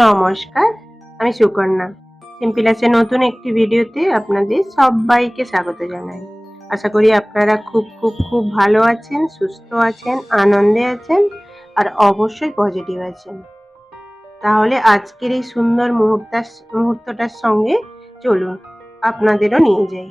নমস্কার, আমি সুকন্যা। সিম্পিলাসের নতুন একটি ভিডিওতে আপনাদের সবাইকে স্বাগত জানাই। আশা করি আপনারা খুব খুব খুব ভালো আছেন, সুস্থ আছেন, আনন্দে আছেন, আর অবশ্যই পজিটিভ আছেন। তাহলে আজকের এই সুন্দর মুহূর্তার, মুহূর্তটার সঙ্গে চলুন, আপনাদেরও নিয়ে যাই।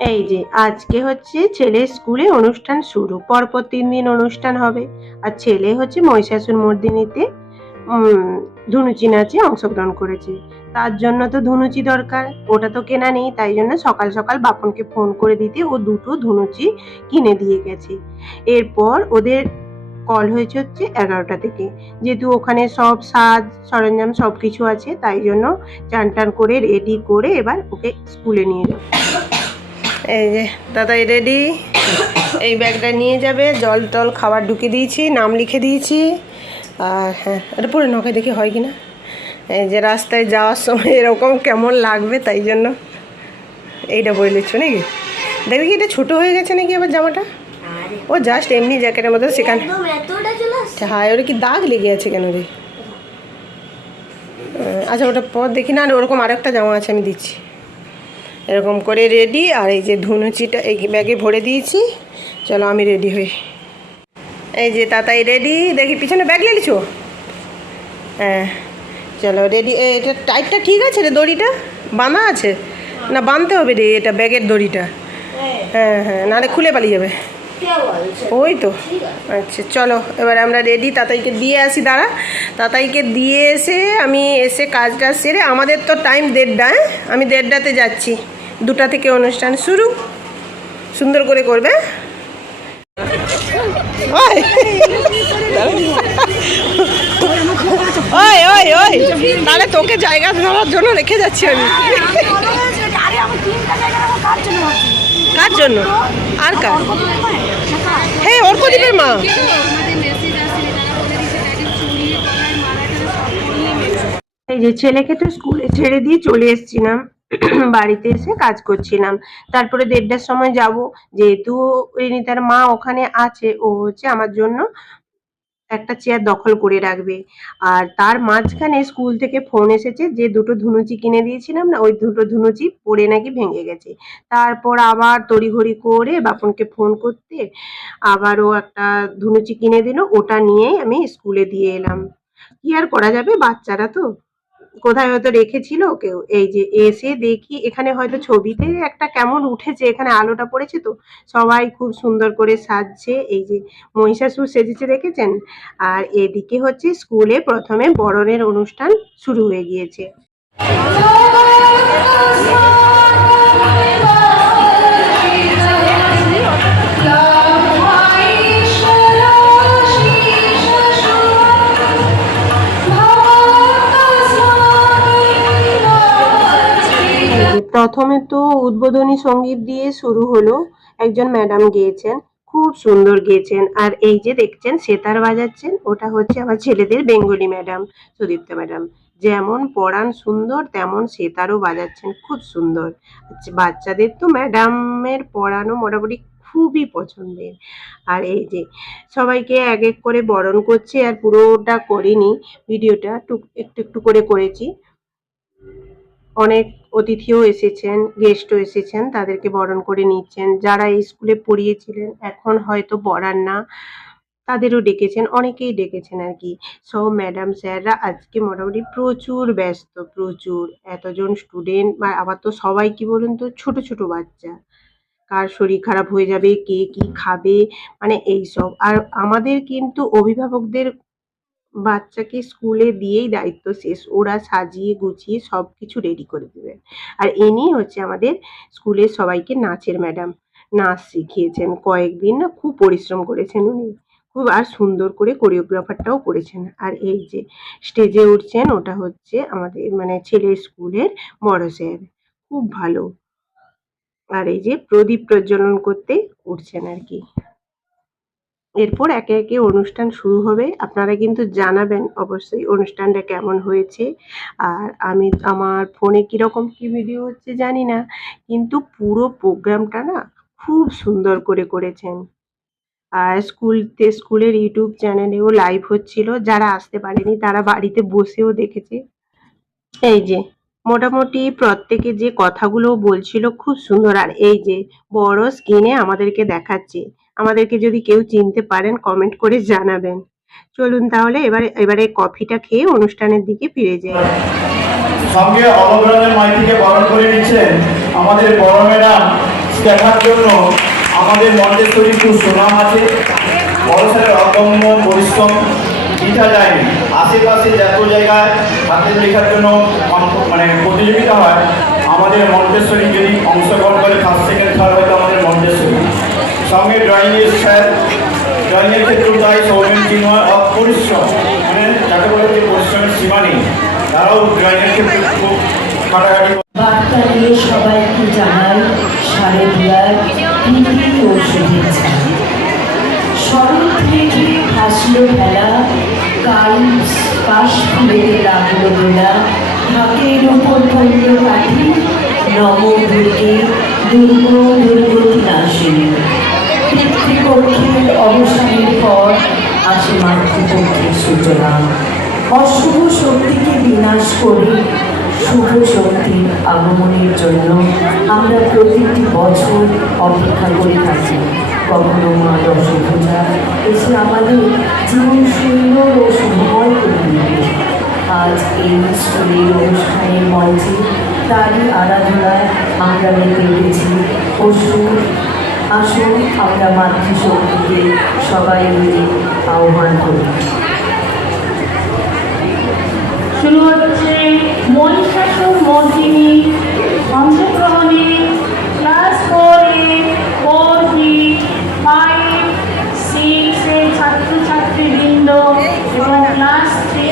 এই যে, আজকে হচ্ছে ছেলের স্কুলে অনুষ্ঠান শুরু। পরপর তিন দিন অনুষ্ঠান হবে। আর ছেলে হচ্ছে মহিষাসুর মর্দিনীতে ধুনুচি নাচে অংশগ্রহণ করেছে। তার জন্য তো ধুনুচি দরকার। ওটা তো কেনা নেই, তাই জন্য সকাল সকাল বাপনকে ফোন করে দিতে ও দুটো ধুনুচি কিনে দিয়ে গেছে। এরপর ওদের কল হয়েছে হচ্ছে এগারোটা থেকে। যেহেতু ওখানে সব সাজ, সরঞ্জাম সব কিছু আছে, তাই জন্য চান টান করে রেডি করে এবার ওকে স্কুলে নিয়ে যাবে। এই যে, দাদা রেডি এই ব্যাগটা নিয়ে যাবে, জল টল খাবার ঢুকে দিয়েছি, নাম লিখে দিয়েছি। আর হ্যাঁ এটা পরে নখে দেখি হয় কি না? এই যে রাস্তায় যাওয়ার সময় এরকম কেমন লাগবে তাই জন্য এইটা বই লিখছো নাকি? দেখবি কি এটা ছোটো হয়ে গেছে নাকি আবার জামাটা? ও জাস্ট এমনি জ্যাকেটের মতো সেখানে হায় ওটা কি দাগ লেগে আছে কেন রে? আচ্ছা ওটা পর দেখি না আর ওরকম আরেকটা জামা আছে আমি দিচ্ছি। এরকম করে রেডি আর এই যে ধুনুচিটা এই ব্যাগে ভরে দিয়েছি। চলো আমি রেডি হই। এই যে তাতাই রেডি দেখি, পিছনে ব্যাগ লেলিছো হ্যাঁ চলো রেডি এটা টাইটটা ঠিক আছে রে দড়িটা? বাঁধা আছে। না বাঁধতে হবে রে এটা ব্যাগের দড়িটা। হ্যাঁ হ্যাঁ নাহলে খুলে পালিয়ে যাবে। ওই তো। আচ্ছা চলো, এবার আমরা রেডি তাতাইকে দিয়ে আসি, দাঁড়া। তাতাইকে দিয়ে এসে আমি এসে কাজটা সেরে, আমাদের তো টাইম দেড়টা হ্যাঁ? আমি দেড়টাতে যাচ্ছি। দুটা থেকে অনুষ্ঠান শুরু। সুন্দর করে করবে। ওই। ওই ওই তাহলে তোকে জায়গা ধরার জন্য রেখে যাচ্ছি আমি। কার জন্য? আর কার? হ্যাঁ অর্কদীপের মা। এই যে ছেলেকে তো স্কুলে ছেড়ে দিয়ে চলে এসেছিলাম। বাড়িতে এসে কাজ করছিলাম। তারপরে দেড়টার সময় যাব। যেহেতু রিনিতার মা ওখানে আছে, ও হচ্ছে আমার জন্য একটা চেয়ার দখল করে রাখবে। আর তার মাঝখানে স্কুল থেকে ফোন এসেছে যে দুটো ধুনুচি কিনে দিয়েছিলাম না, ওই দুটো ধুনুচি পড়ে নাকি ভেঙে গেছে। তারপর আবার তড়িঘড়ি করে বাপনকে ফোন করতে আবারও একটা ধুনুচি কিনে দিল, ওটা নিয়েই আমি স্কুলে দিয়ে এলাম। কি আর করা যাবে? বাচ্চারা তো। কোথায় হয়তো রেখেছিল কেউ? এই যে এসে দেখি এখানে হয়তো ছবিতে একটা কেমন উঠেছে, এখানে আলোটা পড়েছে তো। সবাই খুব সুন্দর করে সাজছে, এই যে মহিষাসুর সেজেছে দেখেছেন? আর এদিকে হচ্ছে স্কুলে প্রথমে বরণের অনুষ্ঠান শুরু হয়ে গিয়েছে। প্রথমে তো উদ্বোধনী সংগীত দিয়ে শুরু হলো। একজন ম্যাডাম গেয়েছেন খুব সুন্দর গেয়েছেন। আর এই যে দেখছেন সেতার বাজাচ্ছেন ওটা হচ্ছে আমার ছেলেদের বেঙ্গলি ম্যাডাম সুদীপ্তা ম্যাডাম। যেমন পড়ান সুন্দর তেমন সেতারও বাজাচ্ছেন খুব সুন্দর। আচ্ছা, বাচ্চাদের তো ম্যাডামের পড়ানো মোটামুটি খুবই পছন্দের। আর এই যে সবাইকে এক এক করে বরণ করছে আর পুরোটা করিনি ভিডিওটা টুক একটু একটু করে করেছি। অনেক অতিথিও এসেছেন, গেস্টও এসেছেন, তাদেরকে বরণ করে নিচ্ছেন। যারা এই স্কুলে পড়িয়েছিলেন, এখন হয়তো পড়ান না, তাদেরও ডেকেছেন, অনেকেই ডেকেছেন আর কি। সব ম্যাডাম স্যাররা আজকে মোটামুটি প্রচুর ব্যস্ত, প্রচুর। এতজন স্টুডেন্ট বা আবার তো সবাই কি বলুন তো, ছোট ছোট বাচ্চা। কার শরীর খারাপ হয়ে যাবে, কে কি খাবে মানে এইসব। আর আমাদের কিন্তু অভিভাবকদের বাচ্চাকে স্কুলে দিয়েই দায়িত্ব শেষ। ওরা সাজিয়ে গুছিয়ে সব কিছু রেডি করে দেবেন আর ইনি হচ্ছে আমাদের স্কুলের সবাইকে নাচের ম্যাডাম নাচ শিখিয়েছেন। কয়েকদিন না খুব পরিশ্রম করেছেন উনি। খুব আর সুন্দর করে কোরিওগ্রাফারটাও করেছেন। আর এই যে স্টেজে উঠছেন ওটা হচ্ছে আমাদের মানে ছেলের স্কুলের বড় স্যার খুব ভালো। আর এই যে প্রদীপ প্রজ্বলন করতে উঠছেন আর কি। এরপর একে একে অনুষ্ঠান শুরু হবে। আপনারা কিন্তু জানাবেন অবশ্যই অনুষ্ঠানটা কেমন হয়েছে। আর আমি আমার ফোনে কীরকম কী ভিডিও হচ্ছে জানি না, কিন্তু পুরো প্রোগ্রামটা না খুব সুন্দর করে করেছেন। আর স্কুলতে স্কুলের ইউটিউব চ্যানেলেও লাইভ হচ্ছিল, যারা আসতে পারেনি তারা বাড়িতে বসেও দেখেছে। এই যে, মোটামুটি প্রত্যেকে যে কথাগুলো বলছিল খুব সুন্দর। আর এই যে, বড় স্ক্রিনে আমাদেরকে দেখাচ্ছে। আমাদেরকে যদি কেউ চিনতে পারেন কমেন্ট করে জানাবেন। চলুন তাহলে এবারে এবারে কফিটা খেয়ে অনুষ্ঠানের দিকে ফিরে যাই। সঙ্গে অবগ্রামের মাইতিকে বরণ করে নিচ্ছেন আমাদের বড় দেখার জন্য। আমাদের মন্ডেশ্বরী খুব সুনাম আছে। বড় স্যারের পরিশ্রম পিঠা যায়নি আশেপাশে যত জায়গায় হাতের লেখার জন্য মানে প্রতিযোগিতা হয়, আমাদের মন্ডেশ্বরী যদি অংশগ্রহণ করে ফার্স্ট সেকেন্ড থার্ড সঙ্গে ড্রয়িংয়ের স্যার ক্ষেত্রেও তাই অপরিশ্রম মানে যাকে বলে যে পরিশ্রমের সীমা নেই। তারাও ক্ষেত্রে খুব খাটাখাটি বার্তা নিয়ে সবাইকে জানাই দুয়ার থেকে কাল পাশ ফুলেতে লাগল দোলা ঢাকের উপর পড়ল কাঠি নম দুর্গে, দুর্গ দুর্গতি নাশিনী পিতৃপক্ষের অবসানের পর আসে মাতৃপক্ষের সূচনা। অশুভ শক্তিকে বিনাশ করে শুভ শক্তির আগমনের জন্য আমরা প্রতিটি বছর অপেক্ষা করে থাকি। কখনো মা দশভূজা এসে আমাদের জীবন সুন্দর ও শুভময় করে আজ এই স্কুলের অনুষ্ঠানের মঞ্চে তারই আরাধনায় আমরা মেতে উঠেছি অসুর আসুন, আমরা মাতৃশক্তিকে সবাই মিলে আহ্বান করি। শুরু হচ্ছে মহিষাসুর মর্দিনী অংশগ্রহণে ক্লাস ফোরে ফোর বি ফাইভ সিক্সের ছাত্রছাত্রীবৃন্দ এবং ক্লাস থ্রি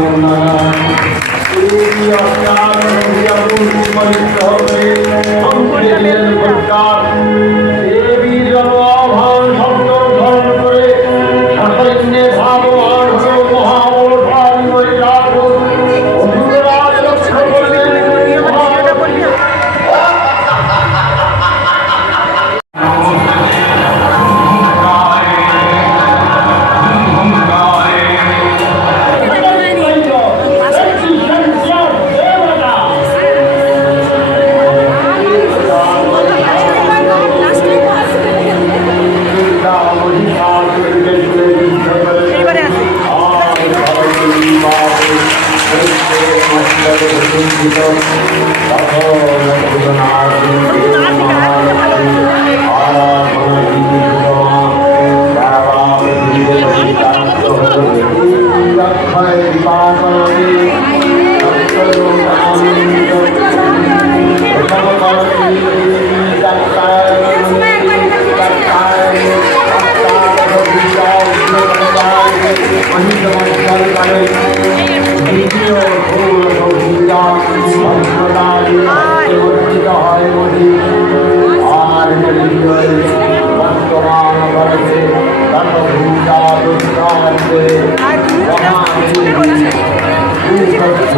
অভিবন্দনা দেবী you. এই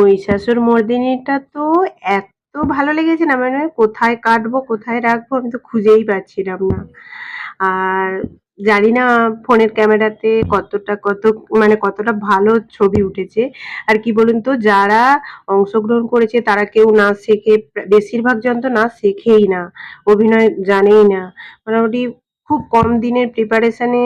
মহিষাসুর মর্দিনীটা তো এত ভালো লেগেছে না মানে কোথায় কাটবো, কোথায় রাখব আমি তো খুঁজেই পাচ্ছিলাম না। আর জানি না ফোনের ক্যামেরাতে কতটা কত মানে কতটা ভালো ছবি উঠেছে। আর কি বলুন তো, যারা অংশগ্রহণ করেছে তারা কেউ না শেখে, বেশিরভাগ জন তো না শেখেই না, অভিনয় জানেই না। মোটামুটি খুব কম দিনের প্রিপারেশনে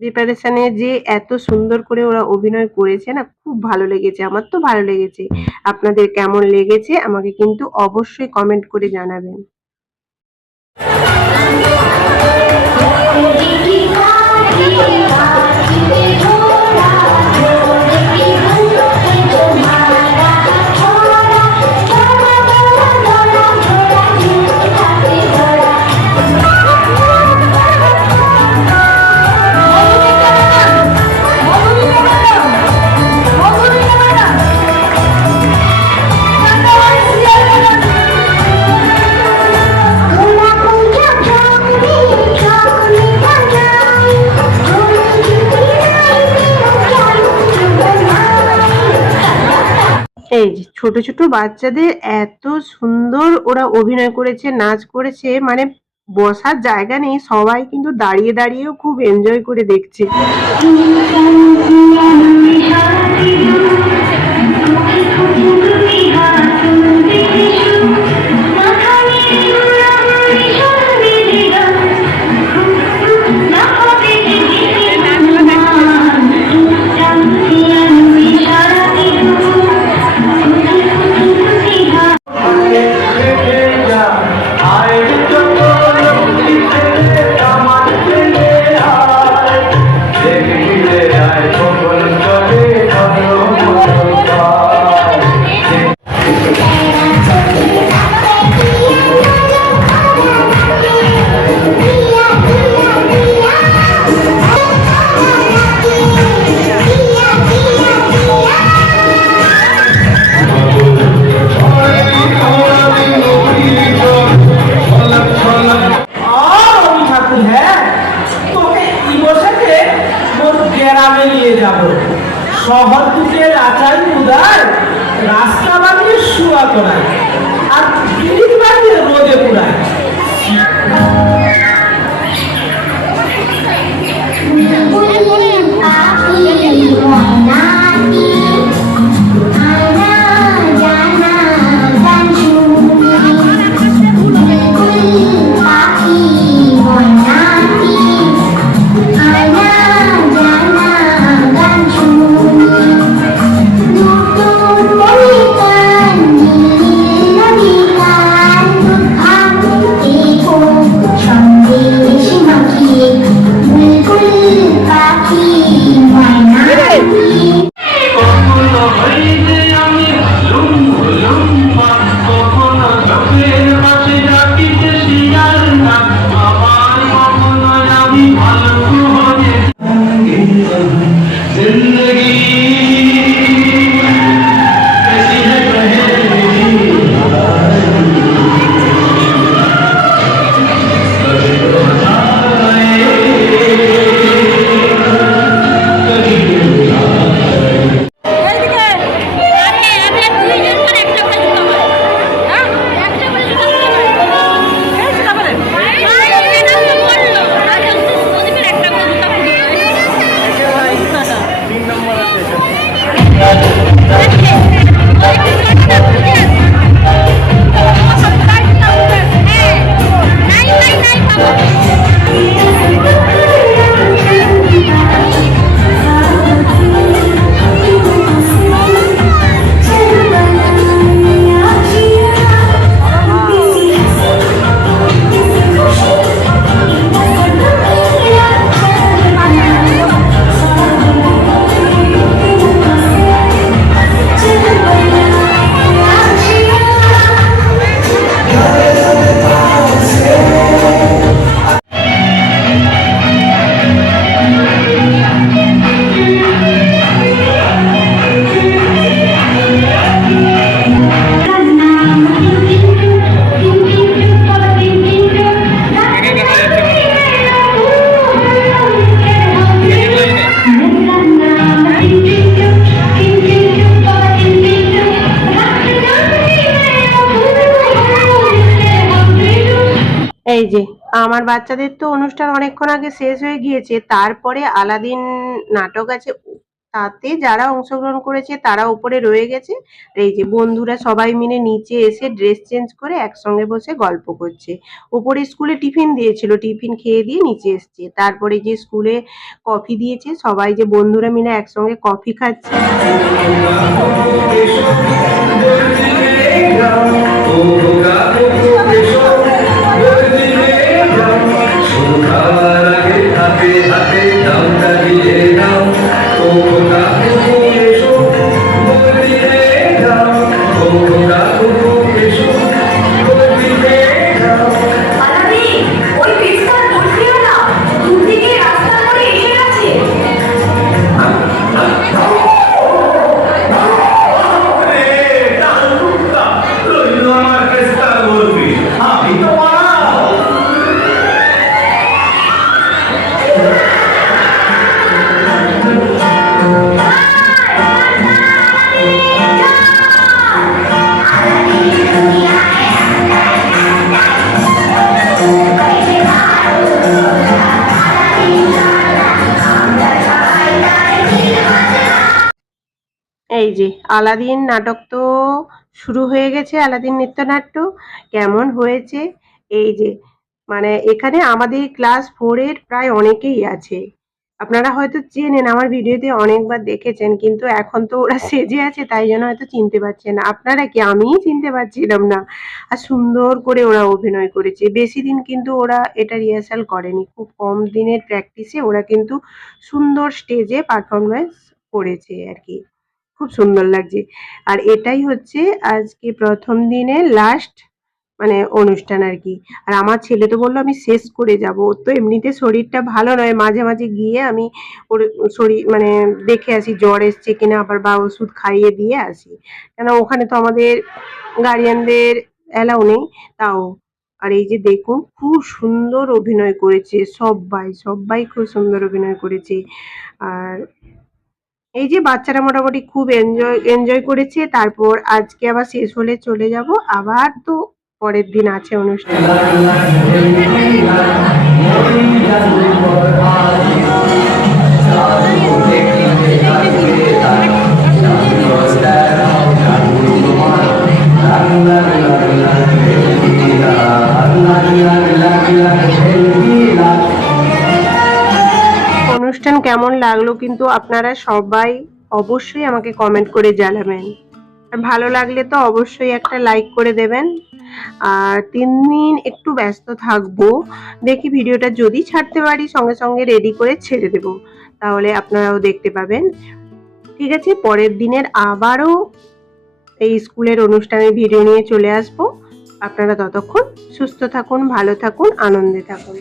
প্রিপারেশনে যে এত সুন্দর করে ওরা অভিনয় করেছে না খুব ভালো লেগেছে আমার তো ভালো লেগেছে। আপনাদের কেমন লেগেছে আমাকে কিন্তু অবশ্যই কমেন্ট করে জানাবেন। ছোট ছোট বাচ্চাদের এত সুন্দর ওরা অভিনয় করেছে, নাচ করেছে মানে বসার জায়গা নেই, সবাই কিন্তু দাঁড়িয়ে দাঁড়িয়েও খুব এনজয় করে দেখছে। जिंदगी আমার বাচ্চাদের তো অনুষ্ঠান অনেকক্ষণ আগে শেষ হয়ে গিয়েছে তারপরে আলাদিন নাটক আছে তাতে যারা অংশগ্রহণ করেছে তারা উপরে রয়ে গেছে এই যে বন্ধুরা সবাই মিলে নিচে এসে ড্রেস চেঞ্জ করে একসঙ্গে বসে গল্প করছে উপরে স্কুলে টিফিন দিয়েছিল টিফিন খেয়ে দিয়ে নিচে এসছে তারপরে যে স্কুলে কফি দিয়েছে সবাই যে বন্ধুরা মিলে একসঙ্গে কফি খাচ্ছে যে আলাদিন নাটক তো শুরু হয়ে গেছে, আলাদিন নৃত্যনাট্য। কেমন হয়েছে? এই যে মানে এখানে আমাদের ক্লাস ফোরের প্রায় অনেকেই আছে। আপনারা হয়তো চেনেন, আমার ভিডিওতে অনেকবার দেখেছেন, কিন্তু এখন তো ওরা সেজে আছে, তাই জন্য হয়তো চিনতে পারছেন না। আপনারা কি আমিই চিনতে পারছিলাম না? আর সুন্দর করে ওরা অভিনয় করেছে। বেশি দিন কিন্তু ওরা এটা রিহার্সাল করেনি। খুব কম দিনের প্র্যাকটিসে ওরা কিন্তু সুন্দর স্টেজে পারফরমেন্স করেছে আর কি। খুব সুন্দর লাগছে। আর এটাই হচ্ছে আজকে প্রথম দিনে লাস্ট মানে অনুষ্ঠান আর কি। আর আমার ছেলে তো বলল, আমি শেষ করে যাব। ওর তো এমনিতে শরীরটা ভালো নয়। মাঝে মাঝে গিয়ে আমি ওর শরীর মানে দেখে আসি, জ্বর এসছে কিনা, আবার বা ওষুধ খাইয়ে দিয়ে আসি। কেন ওখানে তো আমাদের গার্ডিয়ানদের অ্যালাউ নেই, তাও। আর এই যে দেখুন, খুব সুন্দর অভিনয় করেছে সবাই সবাই খুব সুন্দর অভিনয় করেছে। আর এই যে বাচ্চারা মোটামুটি খুব এনজয় এনজয় করেছে, তারপর আজকে আবার শেষ হলে চলে যাব, আবার তো পরের দিন আছে অনুষ্ঠান অনুষ্ঠান। কিন্তু আপনারা সবাই অবশ্যই আমাকে কমেন্ট করে জানাবেন। ভালো লাগলে তো অবশ্যই একটা লাইক করে দেবেন। আর তিন দিন একটু ব্যস্ত থাকব, দেখি ভিডিওটা যদি ছাড়তে পারি সঙ্গে সঙ্গে রেডি করে ছেড়ে দেব। তাহলে আপনারাও দেখতে পাবেন। ঠিক আছে, পরের দিনের আবারও এই স্কুলের অনুষ্ঠানের ভিডিও নিয়ে চলে আসব। আপনারা ততক্ষণ সুস্থ থাকুন, ভালো থাকুন, আনন্দে থাকুন।